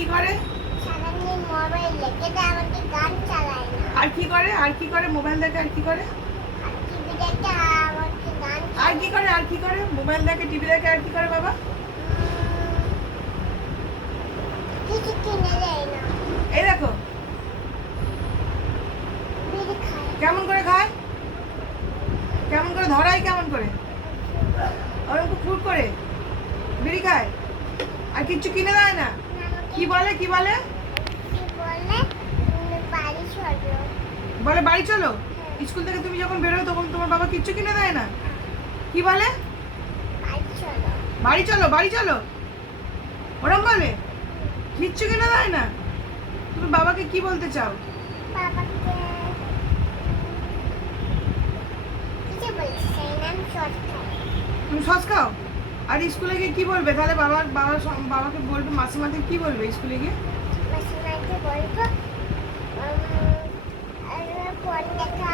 কি করে? সারাদিন মোবাইল দেখে দেয়, আমাকে গান চালায় না। আর কি করে? আর কি করে? মোবাইল দেখে আর কি করে? আর টিভি দেখে আমাকে গান আর কি করে? আর কি করে? মোবাইল দেখে, টিভি দেখে আর কি করে বাবা? কিছু কিনে দেয় না। এই দেখো বিড়ি খায়। কেমন করে খায়, কেমন করে ধরায়, কেমন করে ওরকম ফুট করে বিড়ি খায়, আর কিচ্ছু কিনে দেয় না। কি বলে, কি বলে? কি বলে? বাড়ি চলো। বলে বাড়ি চলো। স্কুল থেকে তুমি যখন বেরোয় তখন তোমার বাবা কিচ্ছু কিনে দেয় না। কি বলে? বাড়ি চলো। বাড়ি চলো, বাড়ি চলো, ওরম বলে? কিচ্ছু কিনে দেয় না। তুমি বাবাকে কি বলতে চাও? বাবাকে কিছু বলছে না, আমি শর্ট খাই। তুমি সস খাও? আর স্কুলে গিয়ে কি বলবে তাহলে? বাবাকে বলবে, মাসিমাকে কি বলবে স্কুলে গিয়ে? মাসিমাকে বলবো ফোন দেখা